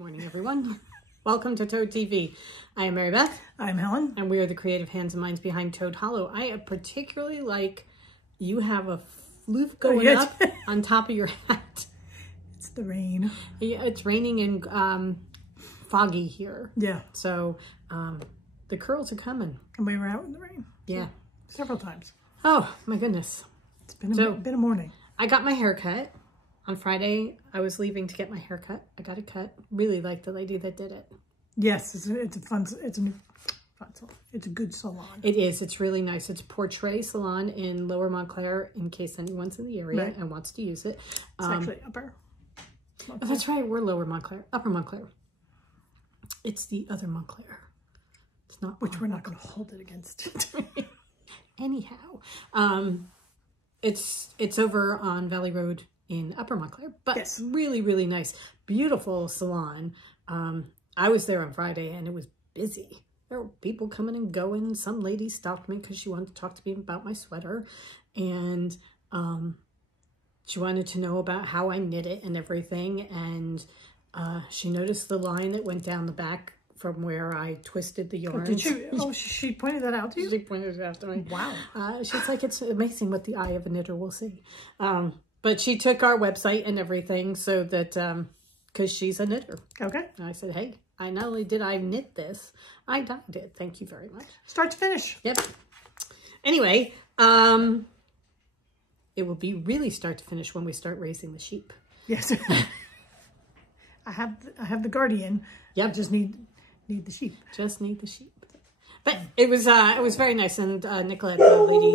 morning, everyone. Welcome to Toad TV. I am Mary Beth. I'm Helen. And we are the creative hands and minds behind Toad Hollow. I particularly like you have a floof going up on top of your hat. It's the rain. Yeah, it's raining and foggy here. Yeah. So the curls are coming. And we were out in the rain. Yeah. Several times. Oh, my goodness. It's been a morning. I got my hair cut. On Friday, I was leaving to get my hair cut. I got it cut. Really like the lady that did it. Yes, it's a good salon. It is. It's really nice. It's Portrait Salon in Lower Montclair, in case anyone's in the area and wants to use it. It's actually Upper Montclair. Oh, that's right. We're Lower Montclair. Upper Montclair. It's the other Montclair. It's not. Which we're not going to hold it against it. Anyhow, it's over on Valley Road in Upper Montclair, but it's really, really nice. Beautiful salon. I was there on Friday and it was busy. There were people coming and going. Some lady stopped me because she wanted to talk to me about my sweater. And she wanted to know about how I knit it and everything. And she noticed the line that went down the back from where I twisted the yarn. Did you? Oh, she pointed that out to you? She pointed it out to me. Wow. She's like, it's amazing what the eye of a knitter will see. But she took our website and everything so that, because she's a knitter. Okay. And I said, hey, I not only did I knit this, I dyed it. Thank you very much. Start to finish. Yep. Anyway, it will be really start to finish when we start raising the sheep. Yes. I have the guardian. Yep. I just need the sheep. Just need the sheep. But it was very nice. And Nicolette, the lady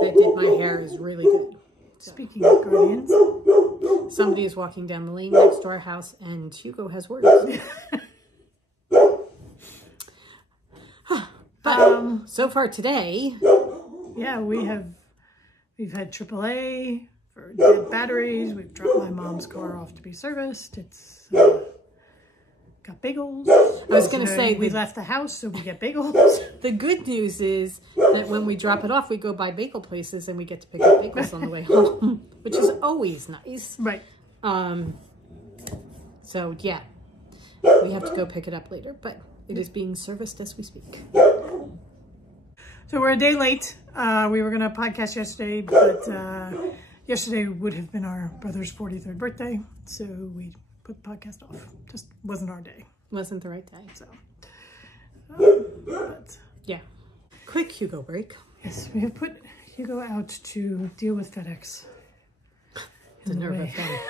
that did my hair, is really good. Speaking of guardians, somebody is walking down the lane next to our house, and Hugo has words. But so far today, yeah, we've had AAA for dead batteries. We've dropped my mom's car off to be serviced. It's got bagels. I was going to say we left the house, so we get bagels. The good news is that when we drop it off, we go by bagel places and we get to pick up bagels on the way home, which is always nice. Right. So yeah, we have to go pick it up later, but it is being serviced as we speak. So we're a day late. We were going to podcast yesterday, but yesterday would have been our brother's 43rd birthday, so we put the podcast off. Just wasn't our day. Wasn't the right day. So, but yeah. Quick Hugo break. Yes, we have put Hugo out to deal with FedEx. The nerve of him.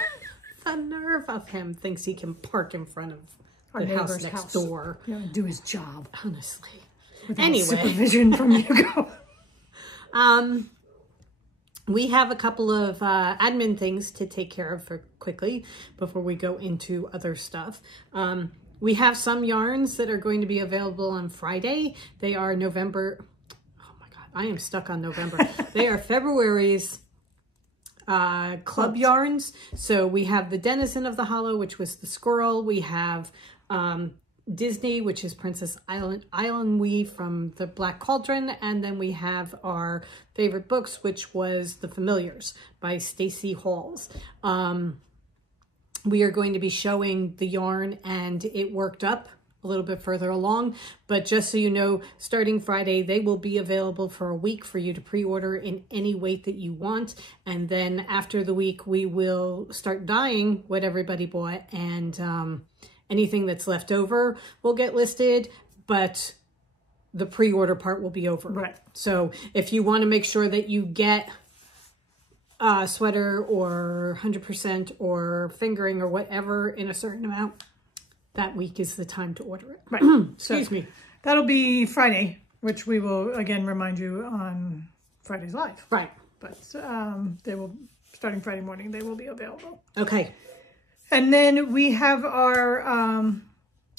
The nerve of him thinks he can park in front of the house next door. Yeah, and do his job. Honestly. Without supervision from Hugo. We have a couple of admin things to take care of quickly before we go into other stuff. We have some yarns that are going to be available on Friday. They are November. Oh my God, I am stuck on November. They are February's club yarns. So we have the Denizen of the Hollow, which was the squirrel. We have Disney, which is Princess Island Weave from the Black Cauldron, and then we have our favorite books, which was The Familiars by Stacey Halls. We are going to be showing the yarn, and it worked up a little bit further along, but just so you know, starting Friday, they will be available for a week for you to pre-order in any weight that you want, and then after the week, we will start dyeing what everybody bought, and anything that's left over will get listed, but the pre-order part will be over. Right. So if you want to make sure that you get a sweater or 100% or fingering or whatever in a certain amount, that week is the time to order it. Right. Excuse me. That'll be Friday, which we will again remind you on Friday's Live. Right. But they will, starting Friday morning, they will be available. Okay. And then we have our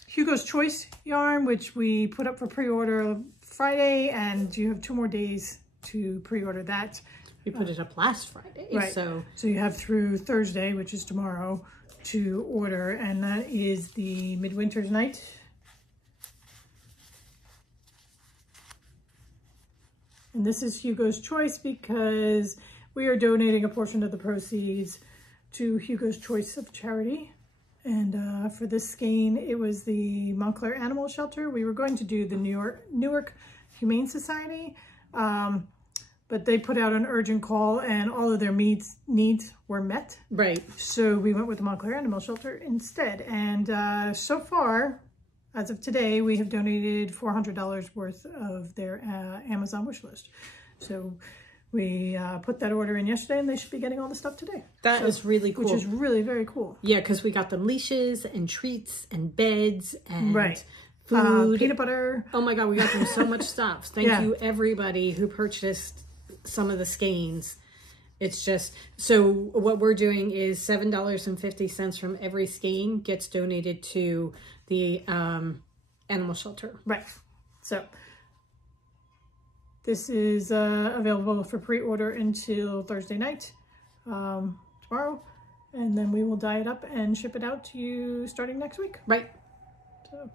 Hugos Choice yarn, which we put up for pre-order Friday, and you have 2 more days to pre-order that. We put it up last Friday. Right. So you have through Thursday, which is tomorrow, to order, and that is the Midwinter's Night. And this is Hugos Choice because we are donating a portion of the proceeds to Hugos Choice of charity, And for this skein, it was the Montclair Animal Shelter. We were going to do the Newark Humane Society, but they put out an urgent call and all of their needs were met. Right. So we went with the Montclair Animal Shelter instead. And so far, as of today, we have donated $400 worth of their Amazon wish list. So we put that order in yesterday and they should be getting all the stuff today. That is really cool. Which is really very cool. Yeah, because we got them leashes and treats and beds and right. Food. Peanut butter. Oh my God, we got them so much stuff. Thank you everybody who purchased some of the skeins. It's just, so what we're doing is $7.50 from every skein gets donated to the animal shelter. Right. So this is available for pre-order until Thursday night, tomorrow, and then we will dye it up and ship it out to you starting next week. Right. So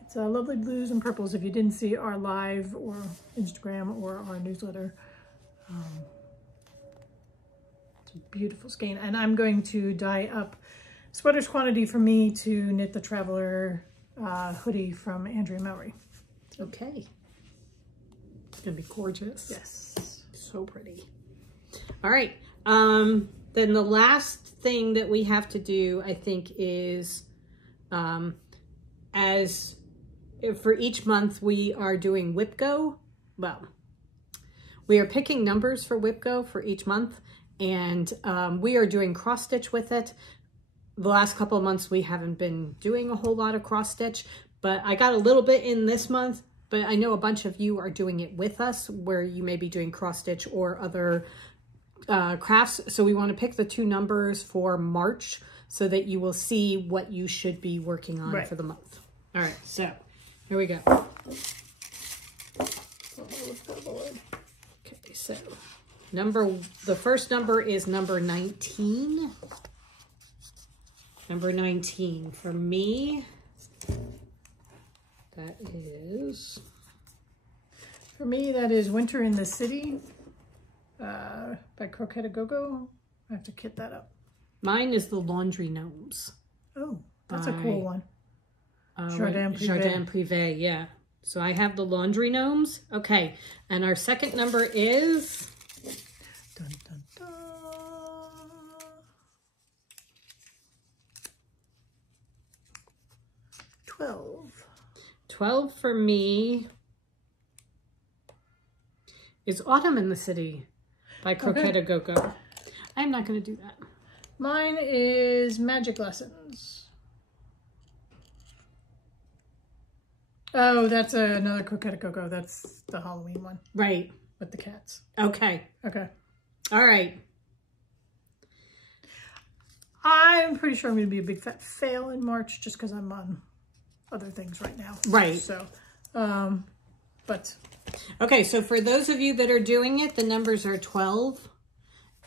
it's lovely blues and purples. If you didn't see our live or Instagram or our newsletter, it's a beautiful skein. And I'm going to dye up sweaters quantity for me to knit the Traveler hoodie from Andrea Mowry. Okay. It's gonna be gorgeous. Yes. So pretty. All right. Then the last thing that we have to do, I think, is as for each month we are doing WIPGO. Well, we are picking numbers for WIPGO for each month, and we are doing cross stitch with it. The last couple of months we haven't been doing a whole lot of cross stitch, but I got a little bit in this month. But I know a bunch of you are doing it with us, where you may be doing cross stitch or other crafts. So we want to pick the two numbers for March so that you will see what you should be working on for the month. All right, so here we go. Okay, so the first number is number 19. Number 19 for me. That is... For me, that is Winter in the City by Croquette Go-Go. I have to kit that up. Mine is the Laundry Gnomes. Oh, that's a cool one. Jardin Privé, yeah. So I have the Laundry Gnomes. Okay, and our second number is... Dun, dun, dun. 12. 12 for me is Autumn in the City by Croquette Go-Go. I'm not going to do that. Mine is Magic Lessons. Oh, that's another Croquette Go-Go. That's the Halloween one. Right. With the cats. Okay. Okay. All right. I'm pretty sure I'm going to be a big fat fail in March just because I'm on other things right now. Right. So, but... Okay, so for those of you that are doing it, the numbers are 12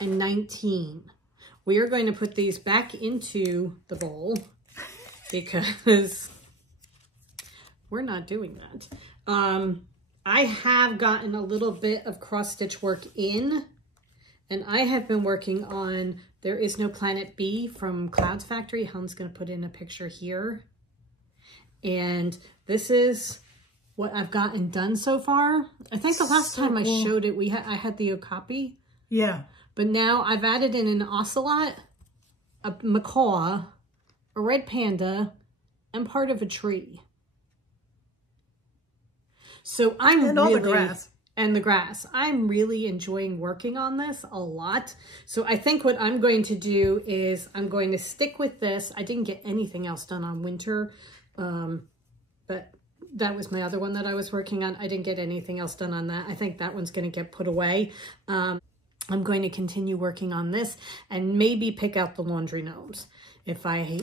and 19. We are going to put these back into the bowl because we're not doing that. I have gotten a little bit of cross stitch work in, and I have been working on There Is No Planet B from Clouds Factory. Helen's going to put in a picture here. And this is what I've gotten done so far. I think the last time I showed it, I had the okapi. Yeah. But now I've added in an ocelot, a macaw, a red panda, and part of a tree. So and all the grass. And the grass. I'm really enjoying working on this a lot. So I think what I'm going to do is I'm going to stick with this. I didn't get anything else done on winter, but that was my other one that I was working on. I didn't get anything else done on that. I think that one's going to get put away. I'm going to continue working on this and maybe pick out the Laundry Gnomes if I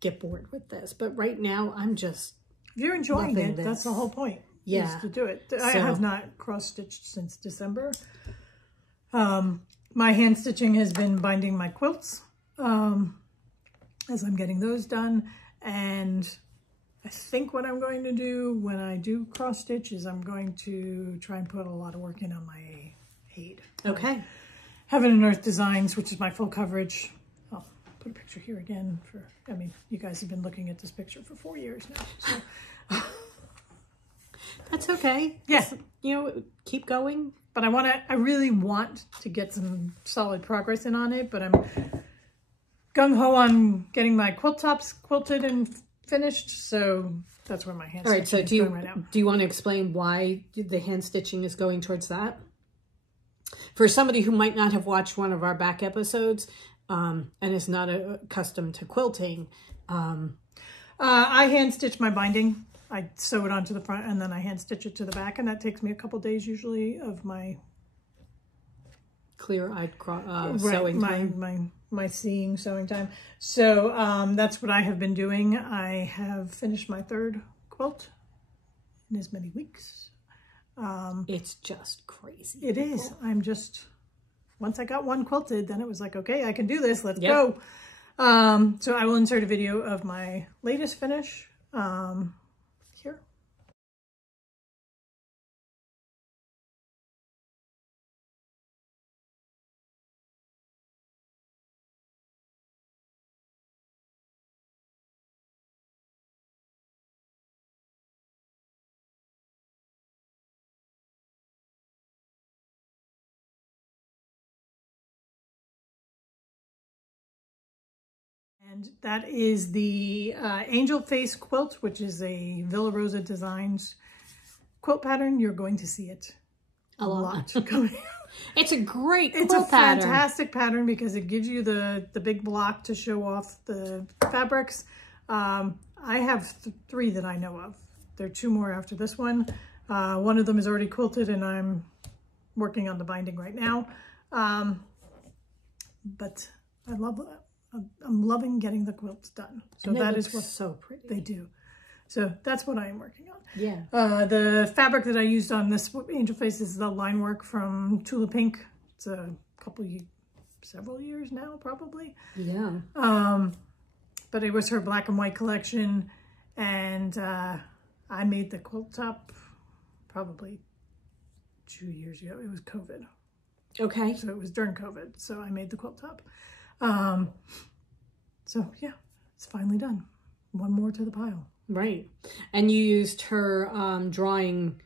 get bored with this. But right now, I'm just If you're enjoying it, that's the whole point. Yeah. Is to do it. I have not cross-stitched since December. My hand stitching has been binding my quilts as I'm getting those done. And I think what I'm going to do when I do cross stitch is I'm going to try and put a lot of work in on my aid. Okay. Heaven and Earth Designs, which is my full coverage. Oh, put a picture here again for, I mean, you guys have been looking at this picture for 4 years now. So. That's okay. Yeah. You know, keep going. But I really want to get some solid progress in on it, but I'm gung-ho on getting my quilt tops quilted and finished, so that's where my hand stitching is going right now. Do you want to explain why the hand stitching is going towards that? For somebody who might not have watched one of our back episodes and is not accustomed to quilting. I hand stitch my binding. I sew it onto the front and then I hand stitch it to the back, and that takes me a couple days usually of my clear-eyed sewing time. My seeing sewing time. So that's what I have been doing. I have finished my 3rd quilt in as many weeks. It's just crazy. It is. I'm just, once I got one quilted, then it was like, okay, I can do this. Let's go. So I will insert a video of my latest finish here. And that is the Angel Face quilt, which is a Villa Rosa Designs quilt pattern. You're going to see it a lot coming out. It's a great quilt pattern. It's a pattern. fantastic pattern because it gives you the big block to show off the fabrics. I have 3 that I know of. There are 2 more after this one. One of them is already quilted and I'm working on the binding right now. But I love that. I'm loving getting the quilts done. So that is what's so pretty. They do. So that's what I am working on. Yeah. The fabric that I used on this Angel Face is the line work from Tula Pink. It's a several years now, probably. Yeah. But it was her black and white collection, and I made the quilt top probably 2 years ago. It was COVID. Okay. So it was during COVID. So I made the quilt top. So yeah, it's finally done. One more to the pile. Right. And you used her drawing.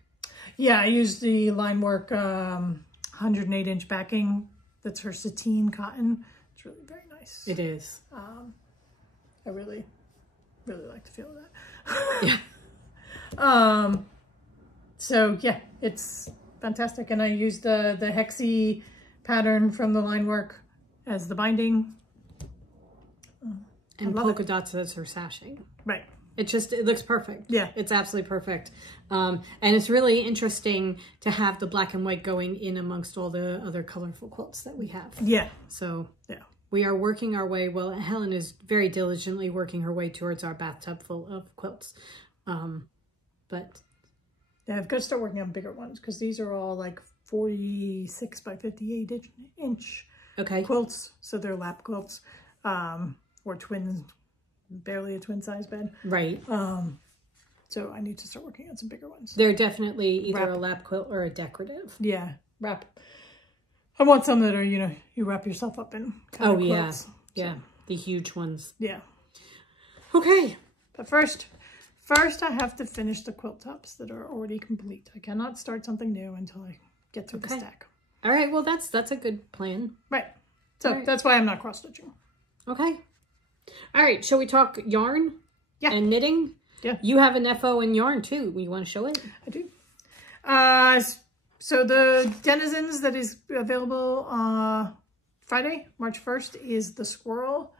Yeah, I used the line work 108-inch backing. That's her sateen cotton. It's really very nice. It is. I really, really like the feel of that. Yeah. So yeah, it's fantastic. And I used the hexie pattern from the line work as the binding. And polka dots as her sashing. Right. It looks perfect. Yeah. It's absolutely perfect. And it's really interesting to have the black and white going in amongst all the other colorful quilts that we have. Yeah. So yeah, we are working our way. Well, Helen is very diligently working her way towards our bathtub full of quilts. But yeah, I've got to start working on bigger ones because these are all like 46 by 58 inch quilts. So they're lap quilts. Or twins, barely a twin size bed. Right. So I need to start working on some bigger ones. They're definitely either a lap quilt or a decorative. Yeah, wrap. I want some that are, you wrap yourself up in kind of quilts. Yeah. Yeah, the huge ones. Yeah. Okay. But first I have to finish the quilt tops that are already complete. I cannot start something new until I get through the stack. All right, well, that's a good plan. Right. So that's why I'm not cross-stitching. Okay. All right, shall we talk yarn? Yeah. And knitting? Yeah. You have an FO in yarn too. You want to show it? I do. So the Denizens that is available Friday, March 1st, is the Squirrel.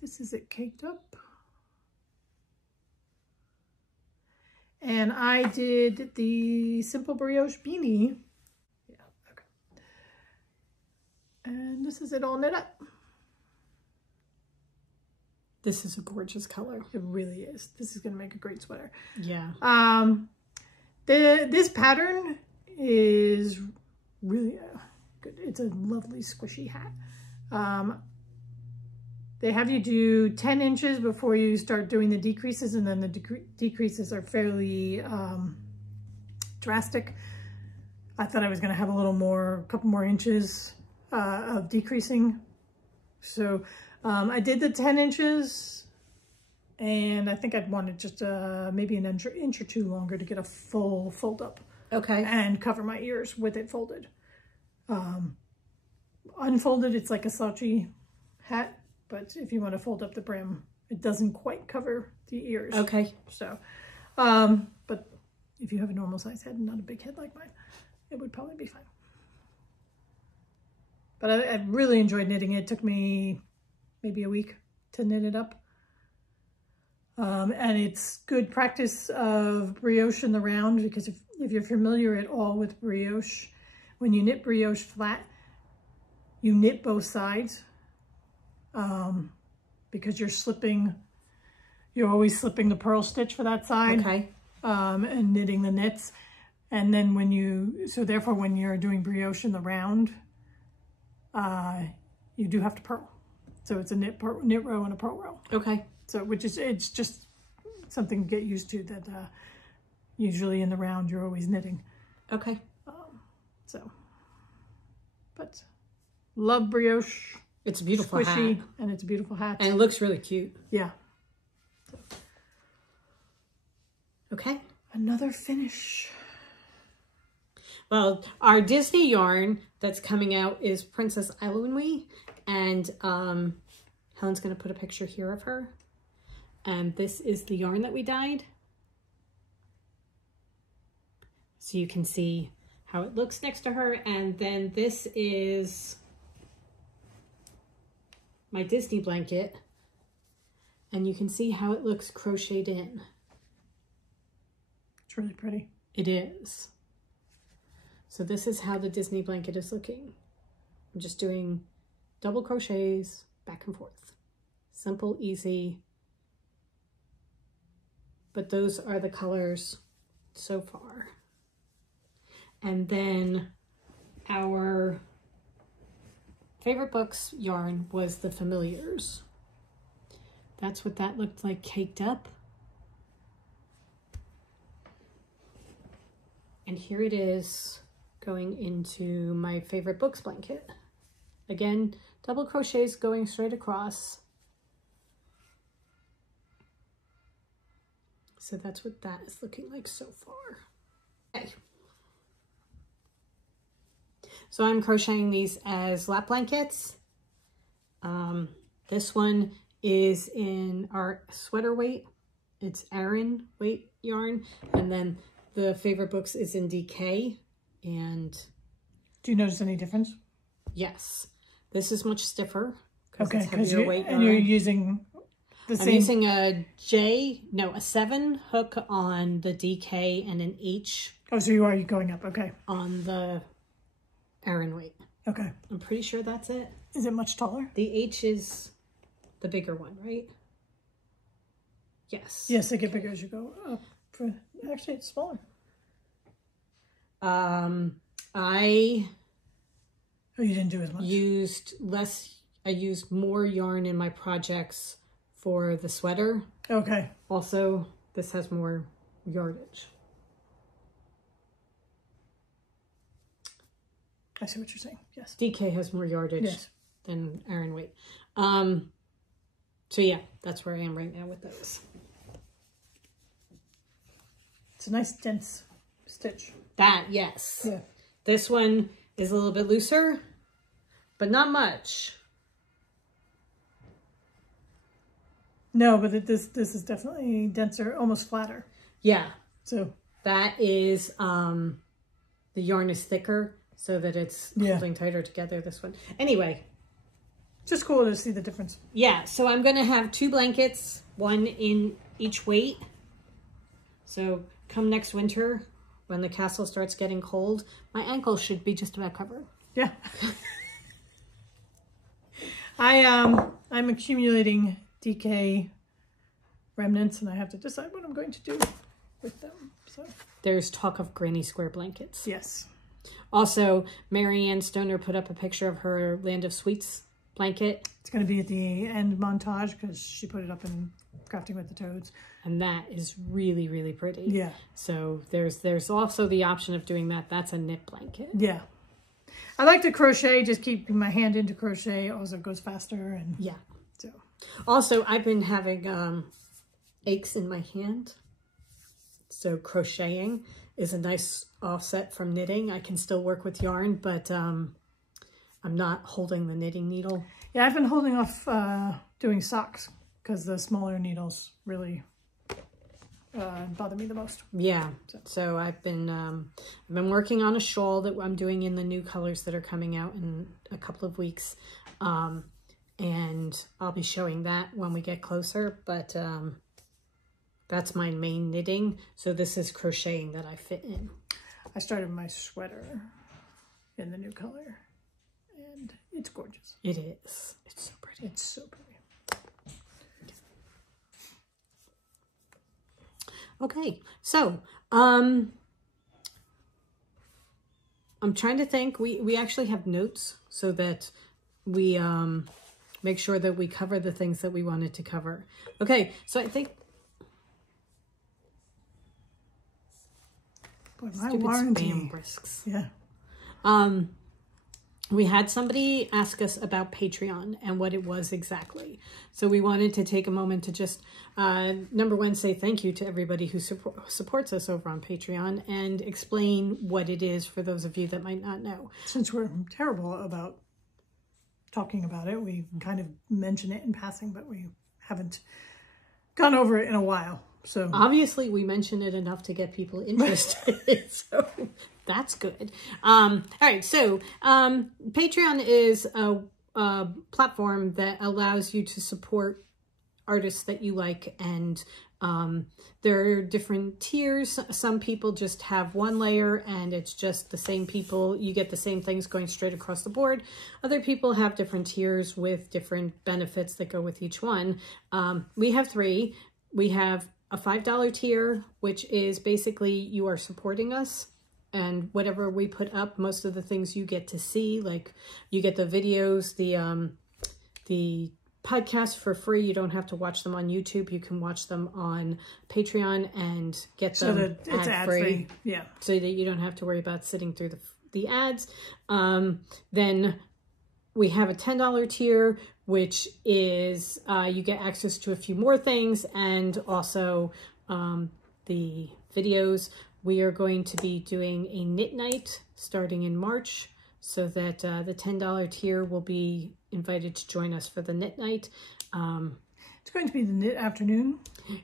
This is it caked up. And I did the Simple Brioche Beanie. Yeah, okay. And this is it all knit up. This is a gorgeous color. It really is. This is going to make a great sweater. Yeah. This pattern is really good. It's a lovely squishy hat. They have you do 10 inches before you start doing the decreases, and then the decreases are fairly drastic. I thought I was going to have a couple more inches of decreasing. So I did the 10 inches, and I think I'd wanted just maybe an inch or two longer to get a full fold up. Okay. And cover my ears with it folded. Unfolded, it's like a slouchy hat, but if you want to fold up the brim, it doesn't quite cover the ears. Okay. So, but if you have a normal size head and not a big head like mine, it would probably be fine. But I really enjoyed knitting it. It took me maybe a week to knit it up. And it's good practice of brioche in the round, because if you're familiar at all with brioche, when you knit brioche flat, you knit both sides, because you're always slipping the purl stitch for that side. Okay. And knitting the knits. And then therefore when you're doing brioche in the round, you do have to purl. So it's a knit row and a purl row. Okay. So it's just something to get used to, that usually in the round you're always knitting. Okay. But love brioche. It's a beautiful squishy, hat. and it's a beautiful hat. And it looks really cute. Yeah. Okay. Another finish. Well, our Disney yarn that's coming out is Princess Eilunwi, and Helen's going to put a picture here of her. And this is the yarn that we dyed. So you can see how it looks next to her. And then this is my Disney blanket. And you can see how it looks crocheted in. It's really pretty. It is. So this is how the Disney blanket is looking. I'm just doing double crochets back and forth. Simple, easy. But those are the colors so far. And then our favorite books yarn was the Familiars. That's what that looked like caked up. And here it is going into my favorite books blanket. Again, double crochets going straight across. So that's what that is looking like so far. Okay. So I'm crocheting these as lap blankets. This one is in our sweater weight. It's Aran weight yarn. And then the favorite books is in DK. And do you notice any difference? Yes. This is much stiffer. Okay, because you're using the same. I'm using a 7 hook on the DK and an H. Oh, so you are going up, okay. On the Aran weight. Okay. I'm pretty sure that's it. Is it much taller? The H is the bigger one, right? Yes. Yes, they get bigger as you go up. Actually, it's smaller. Oh, you didn't do as much? I used more yarn in my projects for the sweater. Okay. Also, this has more yardage. I see what you're saying. Yes. DK has more yardage than Aran weight. So yeah, that's where I am right now with those. It's a nice dense stitch. Yes. Yeah. This one is a little bit looser, but not much. No, but this is definitely denser, almost flatter. Yeah. So that is the yarn is thicker so that it's holding tighter together, this one. Anyway. Just cool to see the difference. Yeah, so I'm going to have 2 blankets, one in each weight. So come next winter, when the castle starts getting cold, my ankles should be just about covered. Yeah. I'm accumulating DK remnants, and I have to decide what I'm going to do with them. So there's talk of granny square blankets. Yes. Also, Marianne Stoner put up a picture of her Land of Sweets blanket. It's going to be at the end montage because she put it up in Crafting with the Toads. And that is really, really pretty. Yeah. So there's also the option of doing that. That's a knit blanket. Yeah. I like to crochet, just keeping my hand into crochet. Also goes faster. And yeah. So Also, I've been having aches in my hand. So crocheting is a nice offset from knitting. I can still work with yarn, but I'm not holding the knitting needle. Yeah, I've been holding off doing socks because the smaller needles really bother me the most. Yeah, so I've been working on a shawl that I'm doing in the new colors that are coming out in a couple of weeks, and I'll be showing that when we get closer, but that's my main knitting. So this is crocheting that I fit in. I started my sweater in the new color, and it's gorgeous. It is. It's so pretty. It's so pretty. Okay, so I'm trying to think. We actually have notes so that we make sure that we cover the things that we wanted to cover. Okay, so I think boy, my warranty. Spam risks. Yeah. We had somebody ask us about Patreon and what it was exactly. So we wanted to take a moment to just, number one, say thank you to everybody who supports us over on Patreon and explain what it is for those of you that might not know. Since we're terrible about talking about it, we kind of mention it in passing, but we haven't gone over it in a while. So obviously we mention it enough to get people interested. So that's good. All right. So Patreon is a platform that allows you to support artists that you like. And there are different tiers. Some people just have one layer and it's just the same people. You get the same things going straight across the board. Other people have different tiers with different benefits that go with each one. We have three. We have a $5 tier, which is basically you are supporting us, and whatever we put up, most of the things you get to see, like you get the videos, the podcasts for free. You don't have to watch them on YouTube. You can watch them on Patreon and get them so that it's ad-free. Yeah. So that you don't have to worry about sitting through the ads. Then we have a $10 tier, which is you get access to a few more things and also the videos. We are going to be doing a knit night starting in March, so that the $10 tier will be invited to join us for the knit night. It's going to be the knit afternoon?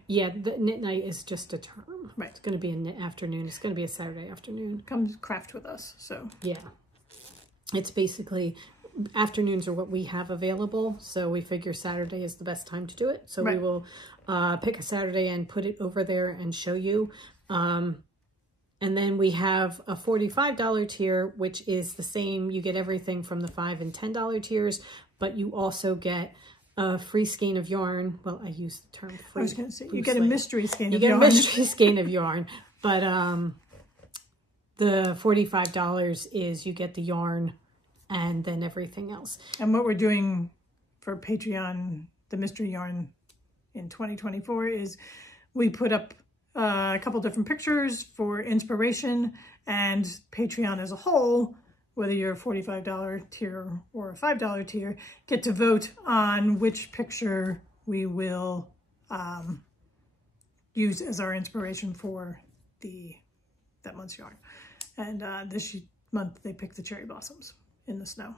Yeah, the knit night is just a term. Right. It's going to be a knit afternoon. It's going to be a Saturday afternoon. Come craft with us, so. Yeah. It's basically... afternoons are what we have available, so we figure Saturday is the best time to do it. So we will pick a Saturday and put it over there and show you. And then we have a $45 tier, which is the same. You get everything from the $5 and $10 tiers, but you also get a free skein of yarn. Well, I use the term free. I was going to say, you get a mystery skein of yarn. You get a mystery skein of yarn, but the $45 is you get the yarn and then everything else. And what we're doing for Patreon, the mystery yarn in 2024, is we put up a couple different pictures for inspiration, and Patreon as a whole, whether you're a $45 tier or a $5 tier, get to vote on which picture we will use as our inspiration for that month's yarn. And this month they picked the cherry blossoms in the snow.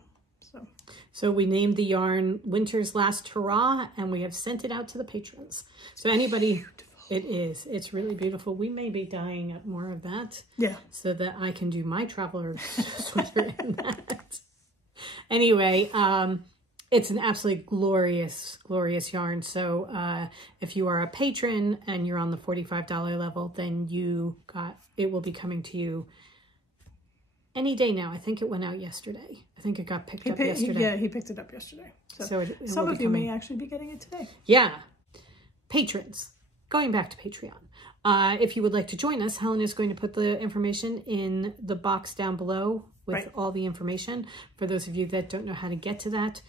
So we named the yarn Winter's Last Hurrah, and we have sent it out to the patrons. So anybody, beautiful. It is. It's really beautiful. We may be dyeing up more of that. Yeah. So that I can do my traveler sweater in that. Anyway, it's an absolutely glorious, glorious yarn. So if you are a patron and you're on the $45 level, then it will be coming to you any day now. I think it went out yesterday. I think it got picked up yesterday. Yeah, he picked it up yesterday. So it some of you may actually be getting it today. Yeah. Patrons. Going back to Patreon. If you would like to join us, Helen is going to put the information in the box down below with all the information. For those of you that don't know how to get to that,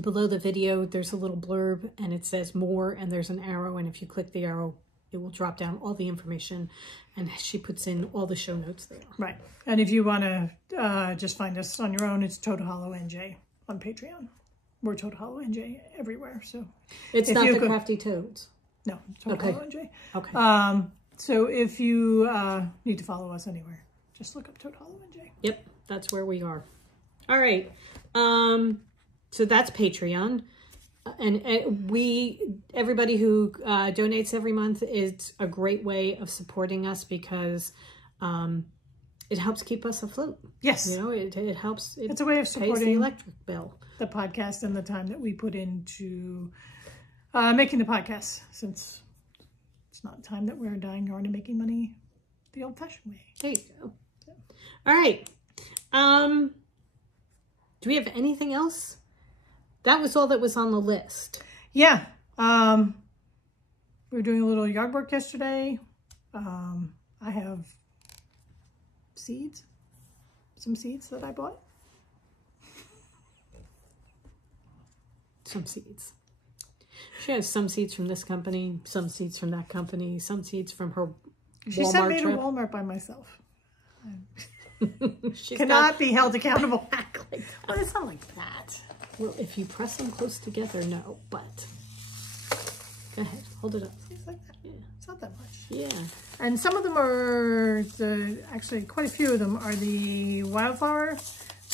below the video, there's a little blurb and it says more, and there's an arrow. And if you click the arrow, it will drop down all the information, and she puts in all the show notes there. Right. And if you want to just find us on your own, it's Total Hollow NJ on Patreon. we're Toad Hollow NJ everywhere. So It's if not you the go- Crafty Toads. No, Toad Okay. Hollow NJ. Okay. So if you need to follow us anywhere, just look up Toad Hollow NJ. Yep, that's where we are. All right. So that's Patreon. And everybody who donates every month, is a great way of supporting us because it helps keep us afloat. Yes. You know, it helps. It's a way of pays the supporting electric bill. the podcast and the time that we put into making the podcast, since it's not time that we're dying hard and making money the old-fashioned way. There you go. All right. Do we have anything else? That was all that was on the list. Yeah. We were doing a little yard work yesterday. I have seeds. Some seeds that I bought. Some seeds. She has some seeds from this company, some seeds from that company, some seeds from her She Walmart sent me trip. to Walmart by myself. She's Cannot be held accountable. Well, it's not like that. Well, if you press them close together, no, but go ahead, hold it up. It's like that. Yeah. It's not that much. Yeah. And some of them are, actually quite a few of them are the wildflower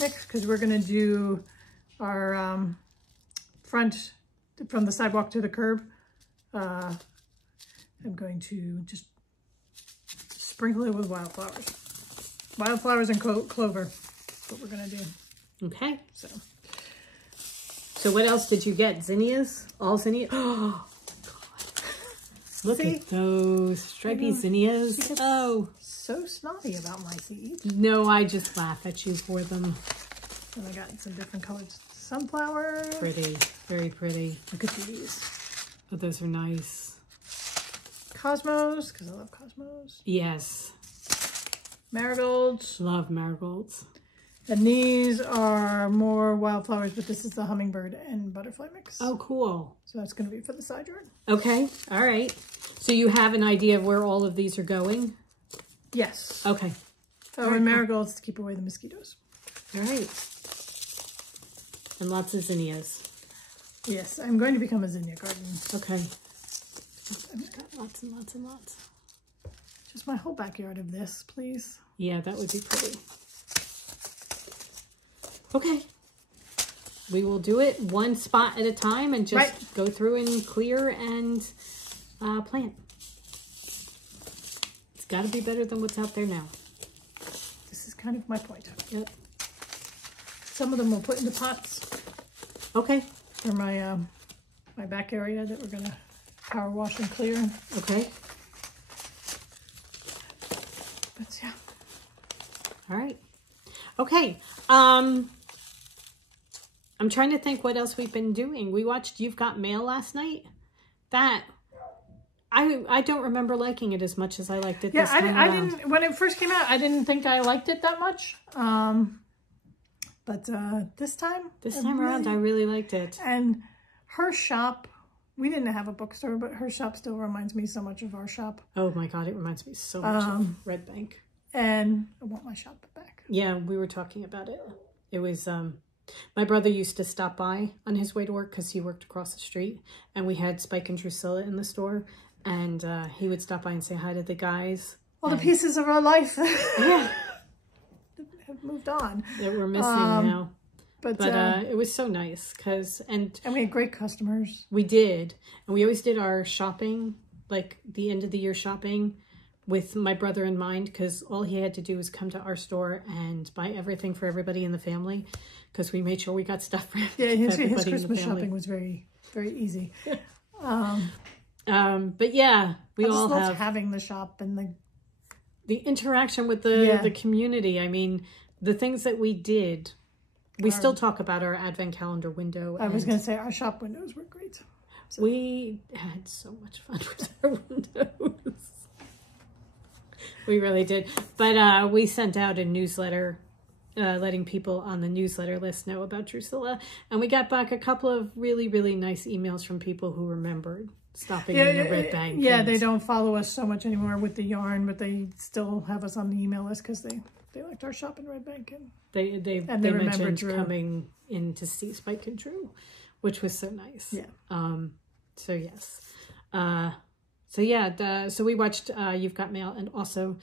mix, because we're going to do our front from the sidewalk to the curb. I'm going to just sprinkle it with wildflowers. Wildflowers and clover. That's what we're going to do. Okay. So what else did you get? Zinnias? All zinnias? Oh, God. Look See? at those stripy zinnias. Oh. So snotty about my seeds. No, I just laugh at you for them. And I got some different colored sunflowers. Pretty. Very pretty. Look at these. Oh, those are nice. Cosmos, because I love cosmos. Yes. Marigolds. Love marigolds. And these are more wildflowers, but this is the hummingbird and butterfly mix. Oh, cool. So that's going to be for the side yard. Okay. All right. So you have an idea of where all of these are going? Yes. Okay. Oh, and marigolds to keep away the mosquitoes. All right. And lots of zinnias. Yes, I'm going to become a zinnia garden. Okay. I've just got lots and lots and lots. Just my whole backyard of this, please. Yeah, that would be pretty. Okay. We will do it one spot at a time and just go through and clear and plant. It's got to be better than what's out there now. This is kind of my point. Yep. Some of them we'll put into pots. Okay. For my my back area that we're going to power wash and clear. Okay. But yeah. All right. Okay. I'm trying to think what else we've been doing. We watched You've Got Mail last night. That I don't remember liking it as much as I liked it this time I around. didn't, when it first came out, I didn't think I liked it that much. But this time around, I really liked it. And her shop, we didn't have a bookstore, but her shop still reminds me so much of our shop. Oh my God, it reminds me so much of Red Bank. And I want my shop back. Yeah, we were talking about it. It was, my brother used to stop by on his way to work because he worked across the street. And we had Spike and Drusilla in the store. And he would stop by and say hi to the guys. All the pieces of our life Yeah. have moved on. That we're missing now. But it was so nice and we had great customers. we did. And we always did our shopping, like the end of the year shopping with my brother in mind, because all he had to do was come to our store and buy everything for everybody in the family, because we made sure we got stuff for His everybody in the Christmas family. shopping was very, very easy. But yeah, we I all just loved have having the shop and the interaction with the community. I mean, the things that we did, we still talk about our advent calendar window. I was going to say our shop windows were great. So. We had so much fun with our windows. We really did. But we sent out a newsletter letting people on the newsletter list know about Drusilla. And we got back a couple of really, really nice emails from people who remembered stopping in the Red Bank. Yeah, they don't follow us so much anymore with the yarn, but they still have us on the email list because they liked our shop in Red Bank. And they mentioned coming in to see Spike and Drew, which was so nice. Yeah. So yes. So yeah, so we watched You've Got Mail, and also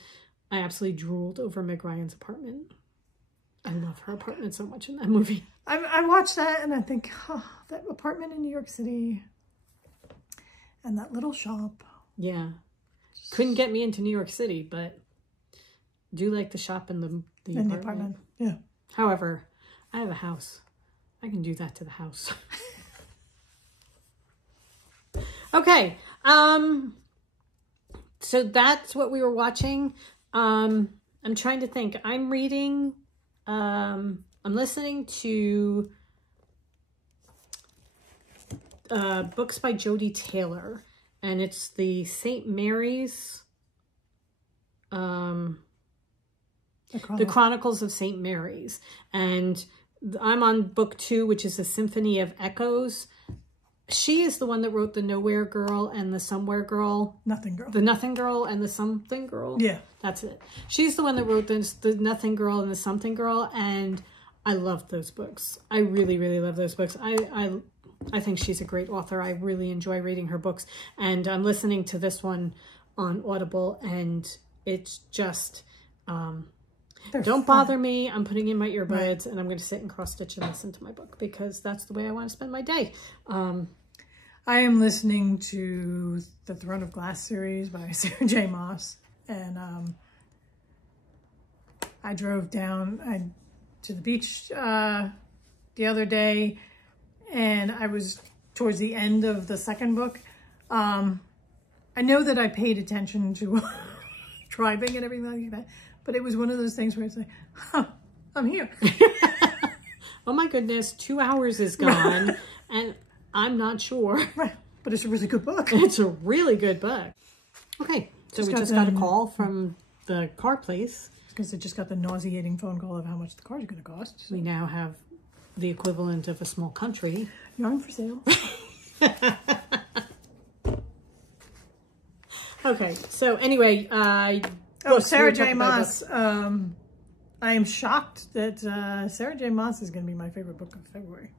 I absolutely drooled over Meg Ryan's apartment. I love her apartment so much in that movie. I watched that and I think, that apartment in New York City and that little shop. Yeah. Couldn't get me into New York City, but do like the shop and the apartment. Yeah. However, I have a house. I can do that to the house. Okay. So that's what we were watching. I'm trying to think. I'm reading, I'm listening to books by Jodi Taylor, and it's the St. Mary's, the Chronicles of St. Mary's, and I'm on book 2, which is a Symphony of Echoes. She is the one that wrote the Nowhere Girl and the Somewhere Girl. Nothing Girl. The Nothing Girl and the Something Girl. Yeah. That's it. She's the one that wrote the Nothing Girl and the Something Girl, and I love those books. I really, really love those books. I think she's a great author. I really enjoy reading her books, and I'm listening to this one on Audible, and it's just... don't bother me. I'm putting in my earbuds, and I'm going to sit and cross-stitch and listen to my book because that's the way I want to spend my day. I am listening to the Throne of Glass series by Sarah J. Maas, and I drove down to the beach the other day, and I was towards the end of the second book. I know that I paid attention to driving and everything like that, but it was one of those things where it's like, I'm here. Oh my goodness, 2 hours is gone, and I'm not sure. Right, but it's a really good book. It's a really good book. Okay, so we just got a call from the car place. Because I just got the nauseating phone call of how much the cars are going to cost. So. We now have the equivalent of a small country. Yarn for sale. Okay, so anyway, Sarah J. Maas. I am shocked that Sarah J. Maas is going to be my favorite book of February.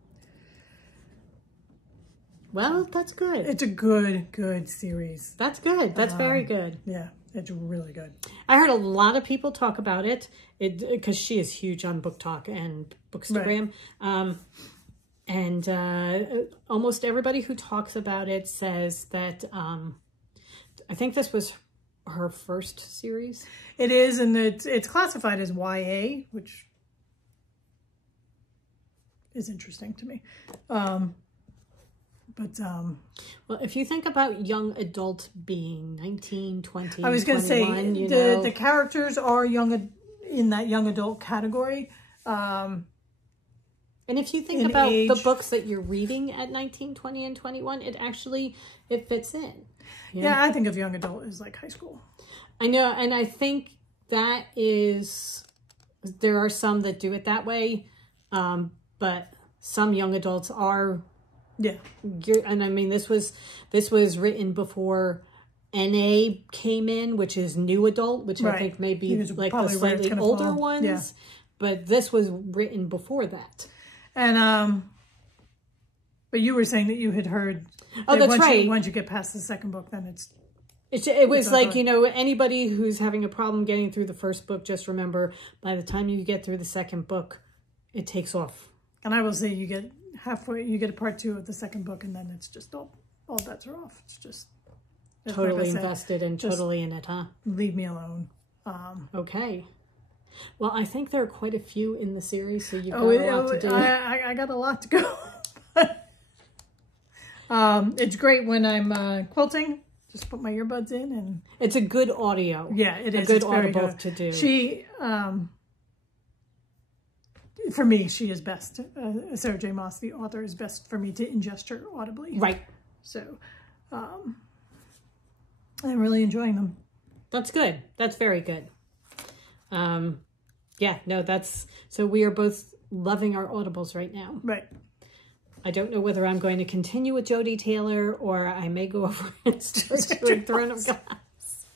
Well, that's good. It's a good series. That's good. That's very good. Yeah, it's really good. I heard a lot of people talk about it because she is huge on Book Talk and Bookstagram. Right. And almost everybody who talks about it says that I think this was her first series. It is, and it's classified as YA, which is interesting to me. Well, if you think about young adult being 19, 20, I was going to say, the characters are in that young adult category. And if you think about the books that you're reading at 19, 20, and 21, it fits in. Yeah, I think of young adult as like high school. I know, and I think there are some that do it that way, but some young adults are... Yeah. And I mean, this was written before NA came in, which is new adult, which I think may be like the slightly older ones. Yeah. But this was written before that. And but you were saying that you had heard. Oh, that's right. Once you get past the second book, then it was like, anybody who's having a problem getting through the first book, just remember, by the time you get through the second book, it takes off. And I will say you get halfway, you get a part 2 of the second book, and then it's just all bets are off. It's just totally invested and totally in it, huh? Leave me alone. Okay. Well, I think there are quite a few in the series, so you've got a lot to do. I got a lot to go. It's great when I'm quilting. Just put my earbuds in, and it's a good audio. Yeah, it is. A good audible to do. She, for me, she is best. Sarah J. Maas, the author, is best for me to ingest her audibly. Right. So, I'm really enjoying them. That's good. That's very good. Yeah, no, so we are both loving our audibles right now. Right. I don't know whether I'm going to continue with Jodie Taylor or I may go over and start doing Throne of Glass.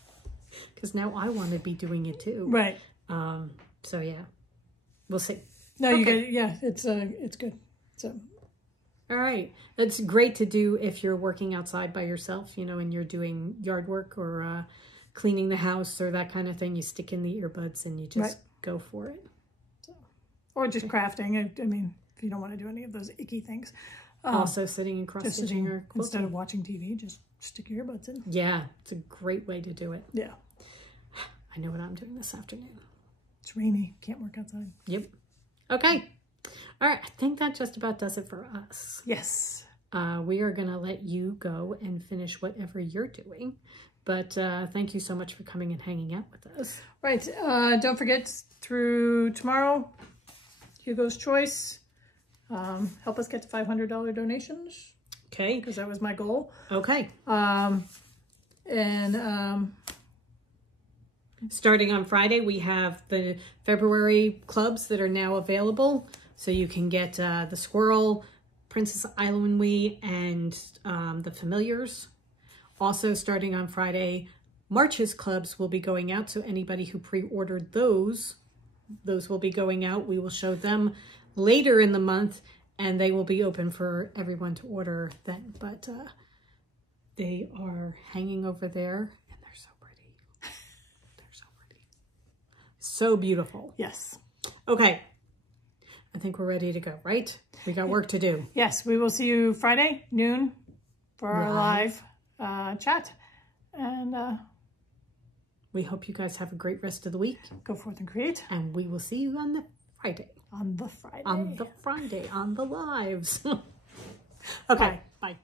Because now I want to be doing it too. Right. So yeah, we'll see. No, okay. you got it's good. So. All right. That's great to do if you're working outside by yourself, you know, and you're doing yard work or cleaning the house or that kind of thing. You stick in the earbuds and you just go for it. So, or just crafting. I mean, if you don't want to do any of those icky things. Also sitting and cross-stitching or quilting. Instead of watching TV, just stick your earbuds in. Yeah, it's a great way to do it. Yeah. I know what I'm doing this afternoon. It's rainy. Can't work outside. Yep. Okay. All right. I think that just about does it for us. Yes. We are going to let you go and finish whatever you're doing. But thank you so much for coming and hanging out with us. Right. Don't forget through tomorrow, Hugos Choice. Help us get to $500 donations. Okay. Because that was my goal. Okay. Starting on Friday, we have the February clubs that are now available. So you can get the Squirrel, Princess Islandwee, and the Familiars. Also, starting on Friday, March's clubs will be going out. So anybody who pre-ordered those will be going out. We will show them later in the month, and they will be open for everyone to order then. But they are hanging over there, and they're so pretty. They're so pretty. So beautiful. Yes. Okay. I think we're ready to go, right? We got work to do. Yes, we will see you Friday, noon, for our live chat. And we hope you guys have a great rest of the week. Go forth and create. And we will see you on the Friday. On the Friday. On the Friday, on the lives. Okay, bye.